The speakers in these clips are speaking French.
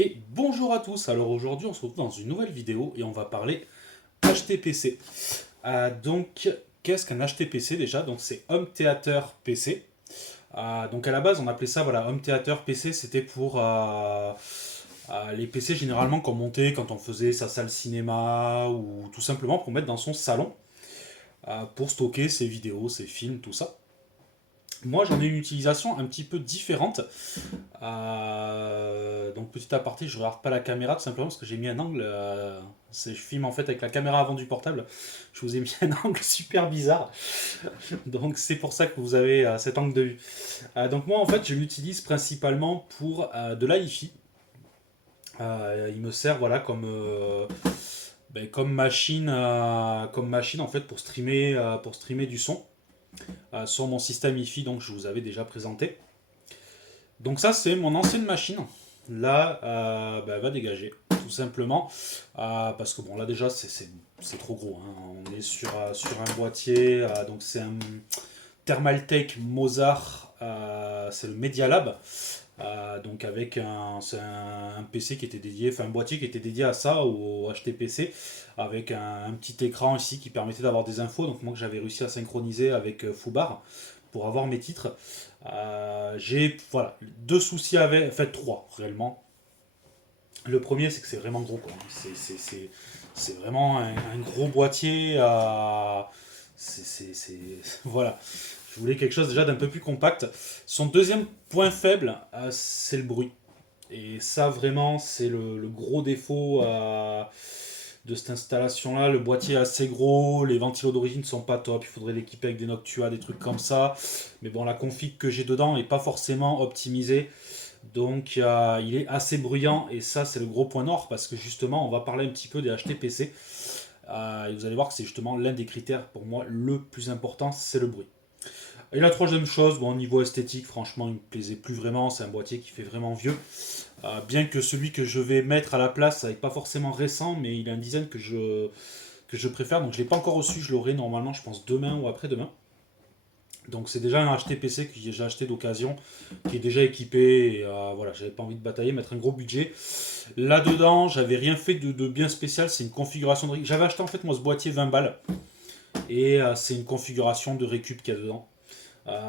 Et bonjour à tous, alors aujourd'hui on se retrouve dans une nouvelle vidéo et on va parler HTPC. Donc qu'est-ce qu'un HTPC déjà? Donc c'est Home Theater PC. Donc à la base on appelait ça voilà, Home Theater PC, c'était pour les PC généralement qu'on montait quand on faisait sa salle cinéma ou tout simplement pour mettre dans son salon pour stocker ses vidéos, ses films, tout ça. Moi j'en ai une utilisation un petit peu différente. Donc petit aparté, je regarde pas la caméra tout simplement parce que j'ai mis un angle. Je filme en fait avec la caméra avant du portable. Je vous ai mis un angle super bizarre. Donc c'est pour ça que vous avez cet angle de vue. Donc moi en fait je l'utilise principalement pour de la hi-fi. Il me sert voilà comme machine en fait pour streamer du son sur mon système hi-fi donc je vous avais déjà présenté. Donc ça, c'est mon ancienne machine. Là, elle va dégager, tout simplement. Parce que bon, là déjà, c'est trop gros, hein. On est sur un boîtier, donc c'est un Thermaltake Mozart, c'est le Media Lab. Donc avec un PC qui était dédié, enfin un boîtier qui était dédié à ça, au HTPC, avec un petit écran ici qui permettait d'avoir des infos. Donc moi que j'avais réussi à synchroniser avec Foobar pour avoir mes titres. J'ai voilà, deux soucis avec, en fait trois réellement. Le premier c'est que c'est vraiment gros quoi. C'est vraiment un gros boîtier. Voilà. Je voulais quelque chose déjà d'un peu plus compact. Son deuxième point faible, c'est le bruit. Et ça, vraiment, c'est le gros défaut de cette installation-là. Le boîtier est assez gros, les ventilos d'origine sont pas top. Il faudrait l'équiper avec des Noctua, des trucs comme ça. Mais bon, la config que j'ai dedans est pas forcément optimisée. Donc, il est assez bruyant. Et ça, c'est le gros point noir parce que justement, on va parler un petit peu des HTPC. Et vous allez voir que c'est justement l'un des critères pour moi le plus important, c'est le bruit. Et la troisième chose, bon, au niveau esthétique, franchement, il me plaisait plus vraiment. C'est un boîtier qui fait vraiment vieux. Bien que celui que je vais mettre à la place n'est pas forcément récent, mais il a un design que je préfère. Donc je ne l'ai pas encore reçu, je l'aurai normalement, je pense, demain ou après-demain. Donc c'est déjà un HTPC que j'ai acheté d'occasion, qui est déjà équipé. Et voilà, j'avais pas envie de batailler, mettre un gros budget. Là-dedans, j'avais rien fait de bien spécial. C'est une configuration de. J'avais acheté en fait moi ce boîtier 20 balles. Et c'est une configuration de récup qu'il y a dedans.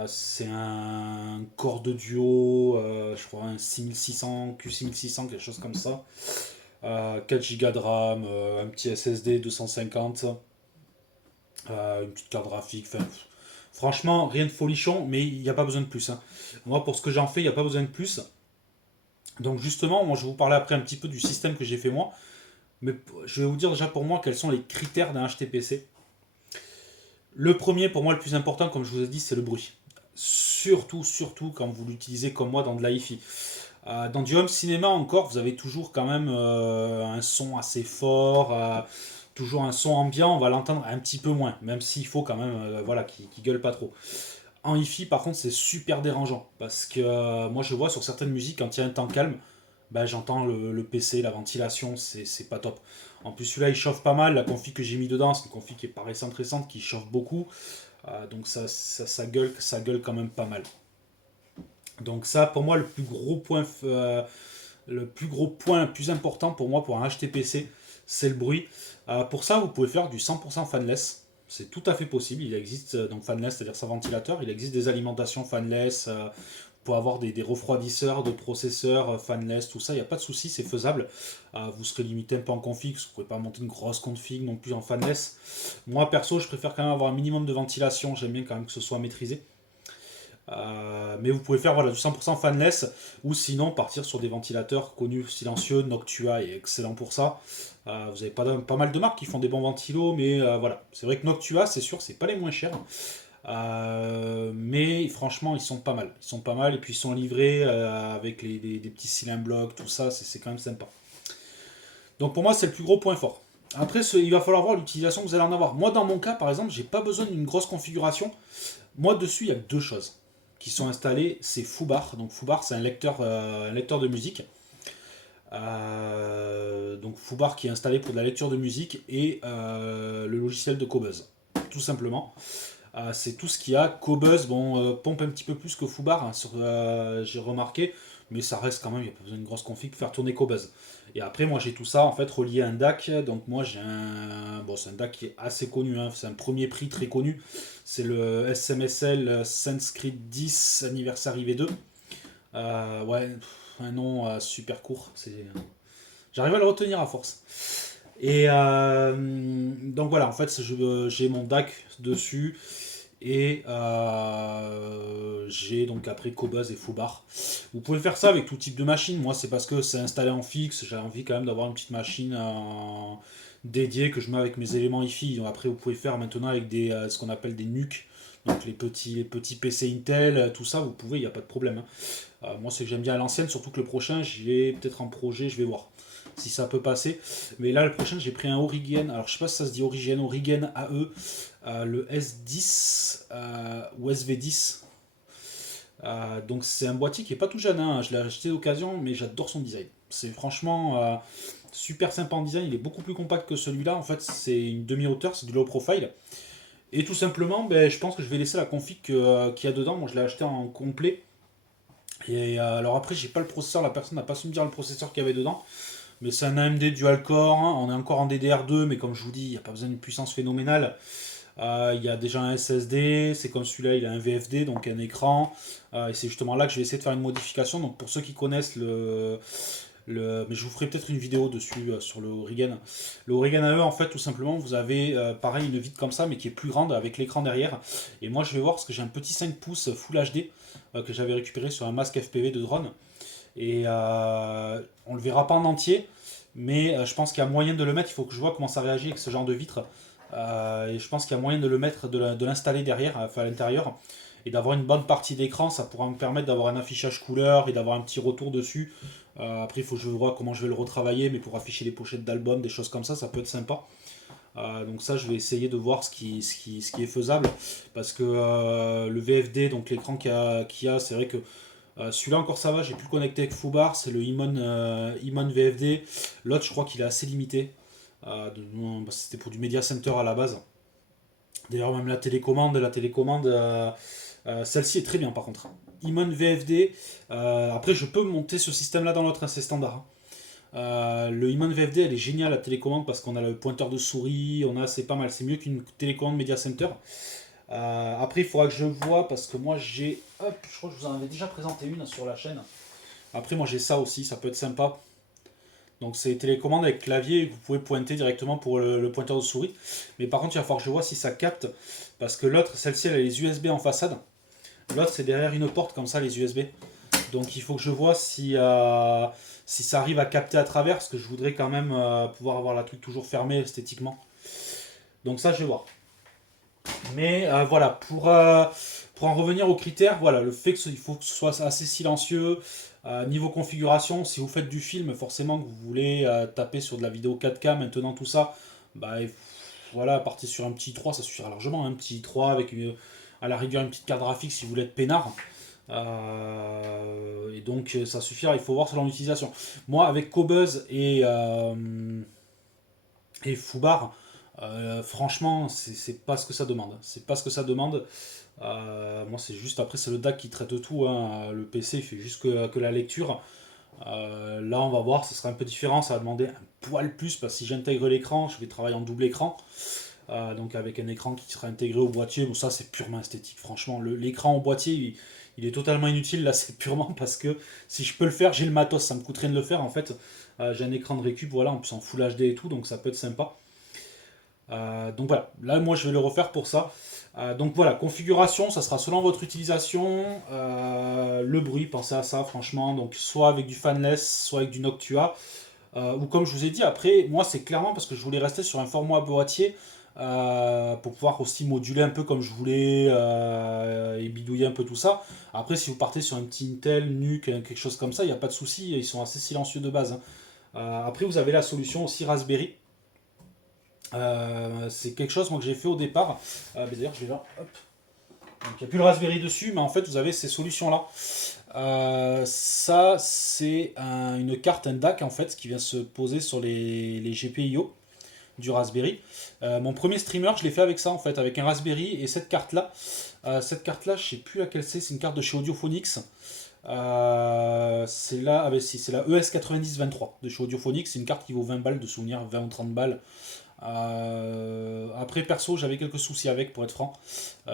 C'est un corps de duo, je crois un 6600, Q6600, quelque chose comme ça. 4 Go de RAM, un petit SSD 250, une petite carte graphique. Enfin, franchement, rien de folichon, mais il n'y a pas besoin de plus, hein. Moi, pour ce que j'en fais, il n'y a pas besoin de plus. Donc justement, moi, je vais vous parler après un petit peu du système que j'ai fait moi. Mais je vais vous dire déjà pour moi quels sont les critères d'un HTPC. Le premier, pour moi, le plus important, comme je vous ai dit, c'est le bruit. Surtout quand vous l'utilisez comme moi dans de la hi-fi. Dans du home cinéma encore, vous avez toujours quand même un son assez fort, toujours un son ambiant, on va l'entendre un petit peu moins, même s'il faut quand même voilà, qui gueule pas trop. En hi-fi, par contre, c'est super dérangeant, parce que moi je vois sur certaines musiques, quand il y a un temps calme, bah, j'entends le PC, la ventilation, c'est pas top. En plus, celui-là il chauffe pas mal, la config que j'ai mis dedans, c'est une config qui est pas récente, qui chauffe beaucoup, donc ça gueule quand même pas mal. Donc ça, pour moi, le plus important pour moi pour un HTPC, c'est le bruit. Pour ça, vous pouvez faire du 100% fanless. C'est tout à fait possible. Il existe donc fanless, c'est-à-dire sans ventilateur. Il existe des alimentations fanless. Pour avoir des refroidisseurs de processeurs fanless, tout ça, il n'y a pas de souci, c'est faisable. Vous serez limité un peu en config, vous ne pouvez pas monter une grosse config non plus en fanless. Moi perso, je préfère quand même avoir un minimum de ventilation, j'aime bien quand même que ce soit maîtrisé. Mais vous pouvez faire voilà, du 100% fanless ou sinon partir sur des ventilateurs connus silencieux. Noctua est excellent pour ça. Vous avez pas mal de marques qui font des bons ventilos, mais voilà. C'est vrai que Noctua, c'est sûr, c'est pas les moins chers. Mais franchement, ils sont pas mal. Ils sont pas mal et puis ils sont livrés avec des petits cylindres blocs, tout ça, c'est quand même sympa. Donc pour moi, c'est le plus gros point fort. Après, il va falloir voir l'utilisation que vous allez en avoir. Moi, dans mon cas, par exemple, j'ai pas besoin d'une grosse configuration. Moi, dessus, il y a deux choses qui sont installées. C'est Foobar. Donc Foobar, c'est un lecteur de musique. Donc Foobar qui est installé pour de la lecture de musique et le logiciel de Cobuzz. Tout simplement. C'est tout ce qu'il y a. Cobuzz, bon, pompe un petit peu plus que Foobar, hein, j'ai remarqué. mais ça reste quand même, il n'y a pas besoin d'une grosse config pour faire tourner Cobuzz. Et après, moi j'ai tout ça en fait relié à un DAC, donc moi j'ai un. Bon, c'est un DAC qui est assez connu, hein. C'est un premier prix très connu, c'est le SMSL Sanskrit 10 Anniversary V2. Ouais, un nom super court, j'arrive à le retenir à force. Et donc voilà, en fait, j'ai mon DAC dessus. Et j'ai donc après Cobuzz et Foobar. Vous pouvez faire ça avec tout type de machine. Moi, c'est parce que c'est installé en fixe. J'ai envie quand même d'avoir une petite machine dédiée que je mets avec mes éléments hi-fi. Donc après, vous pouvez faire maintenant avec ce qu'on appelle des NUC. Donc les petits PC Intel, tout ça, vous pouvez, il n'y a pas de problème, hein. Moi, c'est que j'aime bien à l'ancienne, surtout que le prochain, j'ai peut-être un projet, je vais voir si ça peut passer. Mais là, le prochain, j'ai pris un Origen. Alors, je sais pas si ça se dit Origen AE, le S10 ou SV10. Donc, c'est un boîtier qui est pas tout jeune, hein. Je l'ai acheté d'occasion, mais j'adore son design. C'est franchement super sympa en design. Il est beaucoup plus compact que celui-là. En fait, c'est une demi-hauteur, c'est du low profile. Et tout simplement, ben, je pense que je vais laisser la config qu'il y a dedans. Moi, je l'ai acheté en complet. Et alors après, j'ai pas le processeur, la personne n'a pas su me dire le processeur qu'il y avait dedans. Mais c'est un AMD dual core, hein. On est encore en DDR2, mais comme je vous dis, il n'y a pas besoin d'une puissance phénoménale. Il y a déjà un SSD, c'est comme celui-là, il a un VFD, donc un écran. Et c'est justement là que je vais essayer de faire une modification. Donc pour ceux qui connaissent mais je vous ferai peut-être une vidéo dessus sur le Origen. Le Origen AE, en fait, tout simplement, vous avez pareil une vitre comme ça, mais qui est plus grande avec l'écran derrière. Et moi, je vais voir parce que j'ai un petit 5 pouces Full HD que j'avais récupéré sur un masque FPV de drone. Et on le verra pas en entier, mais je pense qu'il y a moyen de le mettre. Il faut que je vois comment ça réagit avec ce genre de vitre. Et je pense qu'il y a moyen de le mettre, de l'installer derrière, enfin à l'intérieur, et d'avoir une bonne partie d'écran. Ça pourra me permettre d'avoir un affichage couleur et d'avoir un petit retour dessus. Après, il faut que je vois comment je vais le retravailler, mais pour afficher les pochettes d'albums, des choses comme ça peut être sympa. Donc ça, je vais essayer de voir ce qui est faisable, parce que le VFD, donc l'écran qu'il y a, c'est vrai que celui-là encore ça va, j'ai pu le connecter avec Foobar, c'est le Imon VFD. L'autre, je crois qu'il est assez limité. C'était pour du Media Center à la base. D'ailleurs, même la télécommande, celle-ci est très bien par contre. Imon VFD. Après, je peux monter ce système-là dans l'autre, hein, c'est standard, hein. Le Imon VFD, elle est géniale la télécommande parce qu'on a le pointeur de souris, c'est pas mal, c'est mieux qu'une télécommande Media Center. Après, il faudra que je vois parce que moi j'ai. Hop, je crois que je vous en avais déjà présenté une sur la chaîne. Après, moi j'ai ça aussi, ça peut être sympa. Donc, c'est télécommande avec clavier, vous pouvez pointer directement pour le pointeur de souris. Mais par contre, il va falloir que je vois si ça capte. Parce que l'autre, celle-ci, elle a les USB en façade. L'autre, c'est derrière une porte comme ça, les USB. Donc, il faut que je vois si ça arrive à capter à travers. Parce que je voudrais quand même pouvoir avoir la truc toujours fermée esthétiquement. Donc, ça, je vais voir. Mais voilà, pour en revenir aux critères, voilà, le fait qu'il faut que ce soit assez silencieux. Niveau configuration, si vous faites du film, forcément que vous voulez taper sur de la vidéo 4K, maintenant tout ça, bah voilà, partez sur un petit 3, ça suffira largement, un petit 3 avec à la rigueur une petite carte graphique si vous voulez être peinard. Et donc ça suffira, il faut voir selon l'utilisation. Moi avec Cobuzz et Foobar, franchement, c'est pas ce que ça demande. C'est pas ce que ça demande. Moi, c'est juste après, c'est le DAC qui traite tout, hein. Le PC, il fait juste que la lecture. Là, on va voir, ce sera un peu différent. Ça va demander un poil plus parce que si j'intègre l'écran, je vais travailler en double écran. Donc, avec un écran qui sera intégré au boîtier. Bon, ça, c'est purement esthétique. Franchement, l'écran au boîtier, il est totalement inutile. Là, c'est purement parce que si je peux le faire, j'ai le matos. Ça me coûte rien de le faire en fait. J'ai un écran de récup, voilà, en plus en Full HD et tout, donc ça peut être sympa. Donc voilà, là moi je vais le refaire pour ça. Donc voilà, configuration, ça sera selon votre utilisation. Le bruit, pensez à ça franchement. Donc soit avec du fanless, soit avec du Noctua. Ou comme je vous ai dit, après, moi c'est clairement parce que je voulais rester sur un format boîtier pour pouvoir aussi moduler un peu comme je voulais et bidouiller un peu tout ça. Après, si vous partez sur un petit Intel, NUC, quelque chose comme ça, il n'y a pas de souci, ils sont assez silencieux de base, hein. Après, vous avez la solution aussi Raspberry. C'est quelque chose moi, que j'ai fait au départ. D'ailleurs, je vais là. Hop. Donc, il n'y a plus le Raspberry dessus, mais en fait, vous avez ces solutions-là. Ça, c'est une carte, un DAC en fait, qui vient se poser sur les GPIO du Raspberry. Mon premier streamer, je l'ai fait avec ça en fait, avec un Raspberry et cette carte-là. Cette carte-là, je sais plus laquelle c'est une carte de chez Audiophonics. C'est là, ah ben si, c'est la ES9023 de chez Audiophonique. C'est une carte qui vaut 20 balles de souvenir, 20 ou 30 balles. Après, perso, j'avais quelques soucis avec, pour être franc.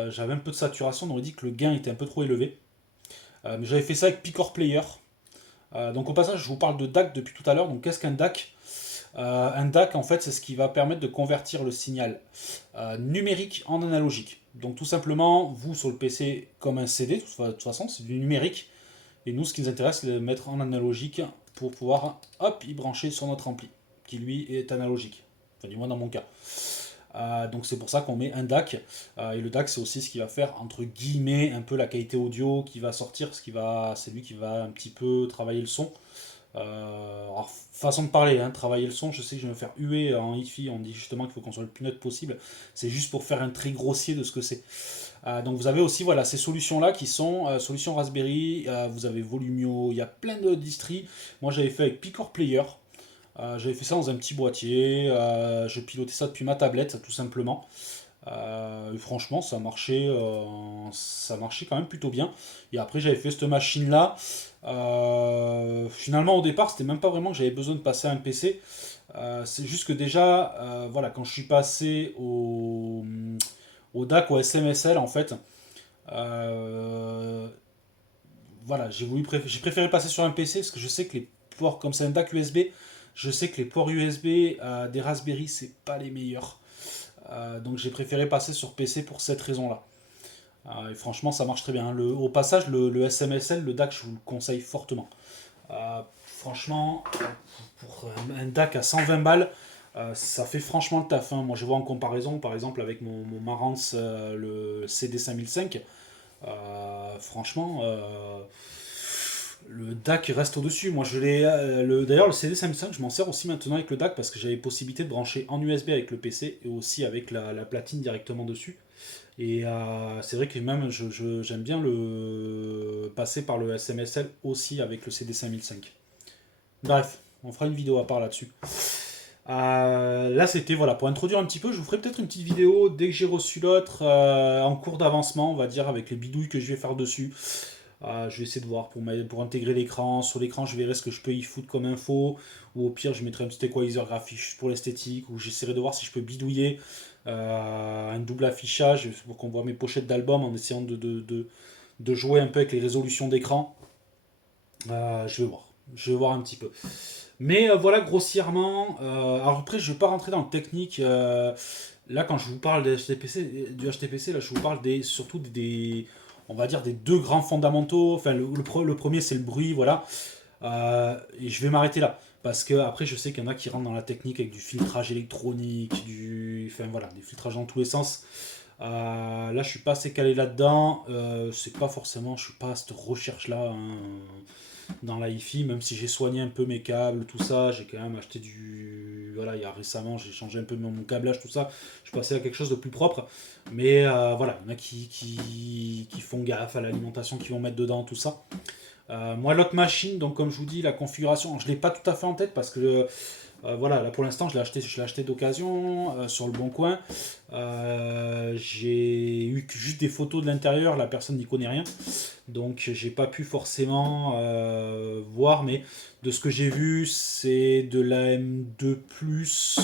J'avais un peu de saturation, on aurait dit que le gain était un peu trop élevé. Mais j'avais fait ça avec Picor Player. Donc au passage, je vous parle de DAC depuis tout à l'heure. Donc qu'est-ce qu'un DAC? Un DAC, en fait, c'est ce qui va permettre de convertir le signal numérique en analogique. Donc tout simplement, vous sur le PC comme un CD, de toute façon, c'est du numérique. Et nous, ce qui nous intéresse, c'est de le mettre en analogique pour pouvoir, hop, y brancher sur notre ampli, qui lui est analogique. Enfin, du moins dans mon cas. Donc c'est pour ça qu'on met un DAC. Et le DAC, c'est aussi ce qui va faire, entre guillemets, un peu la qualité audio qui va sortir. C'est lui qui va un petit peu travailler le son. Alors, façon de parler, hein, travailler le son, je sais que je vais me faire huer en hi-fi, on dit justement qu'il faut qu'on soit le plus neutre possible. C'est juste pour faire un trait grossier de ce que c'est. Donc vous avez aussi voilà, ces solutions-là qui sont solutions Raspberry, vous avez Volumio, il y a plein de distris. Moi j'avais fait avec Picor Player. J'avais fait ça dans un petit boîtier, je pilotais ça depuis ma tablette tout simplement. Et franchement ça marchait quand même plutôt bien. Et après j'avais fait cette machine là. Finalement au départ c'était même pas vraiment que j'avais besoin de passer à un PC. C'est juste que déjà voilà, quand je suis passé au DAC, au SMSL en fait, euh, voilà, j'ai préféré passer sur un PC parce que je sais que les ports, comme c'est un DAC USB, je sais que les ports USB des Raspberry, c'est pas les meilleurs. Donc j'ai préféré passer sur PC pour cette raison-là. Et franchement, ça marche très bien. Au passage, le SMSL, le DAC, je vous le conseille fortement. Franchement, pour un DAC à 120 balles, ça fait franchement le taf, hein. Moi, je vois en comparaison, par exemple, avec mon Marantz, le CD5005. Franchement, le DAC reste au-dessus. Moi, d'ailleurs, le CD5005, je m'en sers aussi maintenant avec le DAC parce que j'avais possibilité de brancher en USB avec le PC et aussi avec la platine directement dessus. Et c'est vrai que même j'aime bien le passer par le SMSL aussi avec le CD5005. Bref, on fera une vidéo à part là-dessus. Là, c'était voilà, pour introduire un petit peu. Je vous ferai peut-être une petite vidéo dès que j'ai reçu l'autre en cours d'avancement, on va dire, avec les bidouilles que je vais faire dessus. Je vais essayer de voir pour intégrer l'écran. Sur l'écran, je verrai ce que je peux y foutre comme info. Ou au pire, je mettrai un petit equalizer graphique juste pour l'esthétique. Ou j'essaierai de voir si je peux bidouiller un double affichage pour qu'on voit mes pochettes d'album en essayant de jouer un peu avec les résolutions d'écran. Je vais voir. Je vais voir un petit peu. Mais voilà, grossièrement. Alors après, je ne vais pas rentrer dans le technique. Là, quand je vous parle du HTPC, là, je vous parle surtout on va dire des deux grands fondamentaux. Enfin, le premier, c'est le bruit, voilà. Et je vais m'arrêter là. Parce que après, je sais qu'il y en a qui rentrent dans la technique avec du filtrage électronique, enfin voilà, du filtrage dans tous les sens. Là, je suis pas assez calé là-dedans. C'est pas forcément, je suis pas à cette recherche-là, hein, dans la hi-fi, même si j'ai soigné un peu mes câbles, tout ça. J'ai quand même acheté voilà, il y a récemment, j'ai changé un peu mon câblage, tout ça. Je suis passé à quelque chose de plus propre. Mais voilà, il y en a qui font gaffe à l'alimentation qu'ils vont mettre dedans, tout ça. Moi, l'autre machine, donc comme je vous dis, la configuration, je ne l'ai pas tout à fait en tête parce que voilà, là pour l'instant, je l'ai acheté d'occasion sur le bon coin. J'ai eu juste des photos de l'intérieur, la personne n'y connaît rien. Donc, j'ai pas pu forcément voir, mais de ce que j'ai vu, c'est de la M2,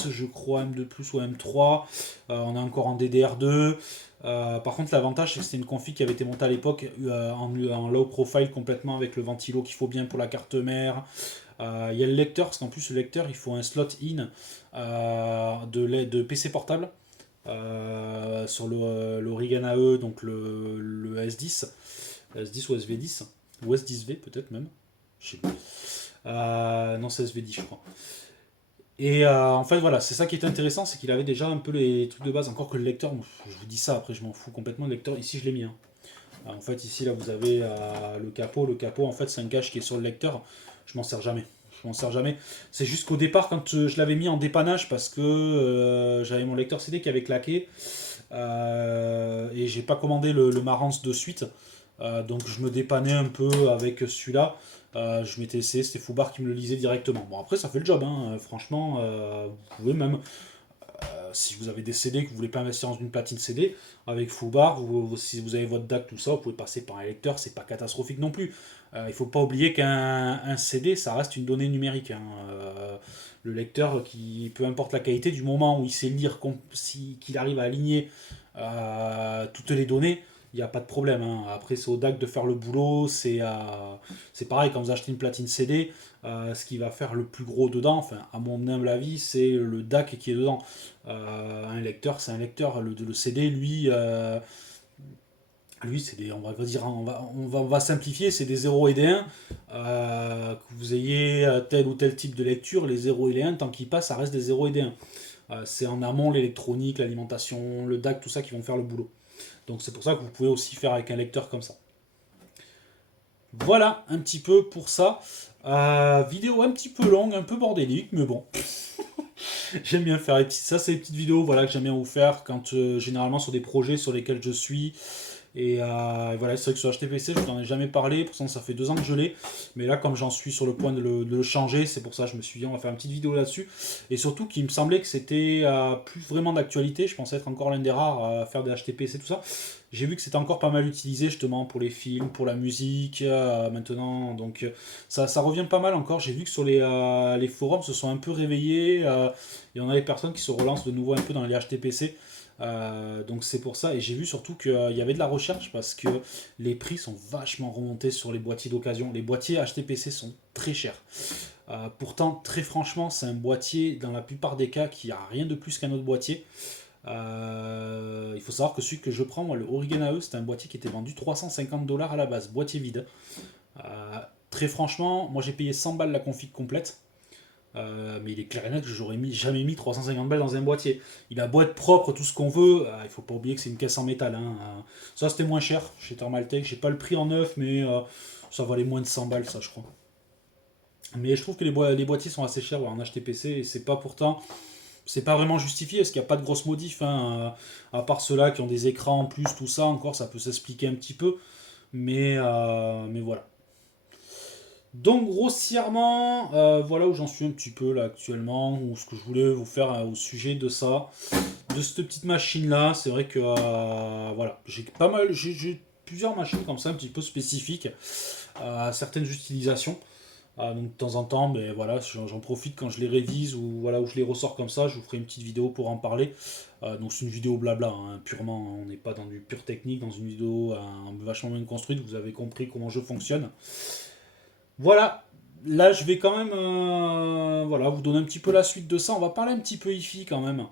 je crois, M2 ou M3. On est encore en DDR2. Par contre, l'avantage, c'est que c'était une config qui avait été montée à l'époque en low profile complètement avec le ventilo qu'il faut bien pour la carte mère. Il y a le lecteur, parce qu'en plus, le lecteur, il faut un slot in de PC portable sur l'Origan AE, donc le S10. S10 ou SV10, ou S10V peut-être même. Je sais pas. Non, c'est SV10, je crois. Et en fait, voilà, c'est ça qui est intéressant, c'est qu'il avait déjà un peu les trucs de base, encore que le lecteur, je vous dis ça, après je m'en fous complètement, le lecteur, ici je l'ai mis. Hein. En fait, ici, là, vous avez le capot. Le capot, en fait, c'est un cache qui est sur le lecteur. Je m'en sers jamais. Je m'en sers jamais. C'est juste qu'au départ, quand je l'avais mis en dépannage, parce que j'avais mon lecteur CD qui avait claqué, et j'ai pas commandé le Marantz de suite, donc je me dépannais un peu avec celui-là. Je m'étais essayé, c'était Foubar qui me le lisait directement. Bon, après, ça fait le job, hein. Franchement, vous pouvez même Si vous avez des CD que vous voulez pas investir dans une platine CD, avec Foobar, si vous avez votre DAC, tout ça, vous pouvez passer par un lecteur, c'est pas catastrophique non plus. Il faut pas oublier qu'un CD, ça reste une donnée numérique, hein. Le lecteur, peu importe la qualité, du moment où il sait lire, qu'il arrive à aligner toutes les données, il n'y a pas de problème, hein. Après, c'est au DAC de faire le boulot. C'est pareil, quand vous achetez une platine CD, ce qui va faire le plus gros dedans, enfin, à mon humble avis, c'est le DAC qui est dedans. Un lecteur, c'est un lecteur. Le CD, lui, c'est des, on va dire, on va simplifier, c'est des 0 et des 1. Que vous ayez tel ou tel type de lecture, les 0 et les 1, tant qu'ils passent, ça reste des 0 et des 1. C'est en amont l'électronique, l'alimentation, le DAC, tout ça qui vont faire le boulot. Donc c'est pour ça que vous pouvez aussi faire avec un lecteur comme ça. Voilà un petit peu pour ça. Vidéo un petit peu longue, un peu bordélique, mais bon. J'aime bien faire ça, c'est des petites vidéos, voilà, que j'aime bien vous faire quand généralement sur des projets sur lesquels je suis. Et voilà, c'est vrai que sur HTPC, je vous en ai jamais parlé, pourtant ça fait 2 ans que je l'ai. Mais là, comme j'en suis sur le point de le changer, c'est pour ça que je me suis dit, on va faire une petite vidéo là-dessus. Et surtout qu'il me semblait que c'était plus vraiment d'actualité. Je pensais être encore l'un des rares à faire des HTPC, tout ça. J'ai vu que c'était encore pas mal utilisé justement pour les films, pour la musique, maintenant. Donc ça revient pas mal encore. J'ai vu que sur les forums se sont un peu réveillés. Il y en a des personnes qui se relancent de nouveau un peu dans les HTPC. Donc c'est pour ça, et j'ai vu surtout qu'il y avait de la recherche parce que les prix sont vachement remontés sur les boîtiers d'occasion. Les boîtiers HTPC sont très chers. Pourtant, très franchement, c'est un boîtier dans la plupart des cas qui a rien de plus qu'un autre boîtier. Il faut savoir que celui que je prends, moi, le Origen AE, c'est un boîtier qui était vendu 350 $ à la base, boîtier vide. Très franchement, moi j'ai payé 100 balles la config complète. Mais il est clair et net que j'aurais jamais mis 350 balles dans un boîtier. Il a beau être propre, tout ce qu'on veut, il faut pas oublier que c'est une caisse en métal, hein. Ça c'était moins cher chez Thermaltake, j'ai pas le prix en neuf, mais ça valait moins de 100 balles, ça je crois. Mais je trouve que les boîtiers sont assez chers, ouais, en HTPC, et c'est pas vraiment justifié, parce qu'il n'y a pas de grosses modifs, hein, à part ceux-là qui ont des écrans en plus, tout ça, encore ça peut s'expliquer un petit peu, mais voilà. Donc grossièrement, voilà où j'en suis un petit peu là actuellement, ou ce que je voulais vous faire au sujet de ça, de cette petite machine là. C'est vrai que voilà, j'ai plusieurs machines comme ça un petit peu spécifiques à certaines utilisations. Donc de temps en temps, mais voilà, j'en profite quand je les révise ou voilà où je les ressors comme ça, je vous ferai une petite vidéo pour en parler. Donc c'est une vidéo blabla, hein, purement, on n'est pas dans du pur technique, dans une vidéo vachement bien construite, vous avez compris comment je fonctionne. Voilà, là je vais quand même voilà, vous donner un petit peu la suite de ça. On va parler un petit peu IFI quand même.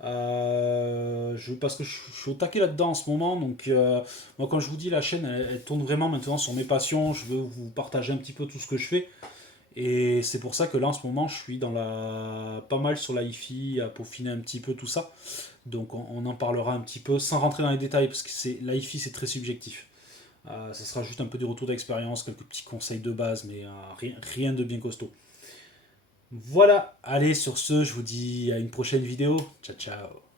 Parce que je suis au taquet là-dedans en ce moment. Donc, moi, quand je vous dis, la chaîne elle tourne vraiment maintenant sur mes passions. Je veux vous partager un petit peu tout ce que je fais. Et c'est pour ça que là en ce moment, je suis pas mal sur la IFI, à peaufiner un petit peu tout ça. Donc, on en parlera un petit peu sans rentrer dans les détails parce que la IFI c'est très subjectif. Ça sera juste un peu des retours d'expérience, quelques petits conseils de base, mais rien de bien costaud. Voilà, allez, sur ce, je vous dis à une prochaine vidéo. Ciao, ciao.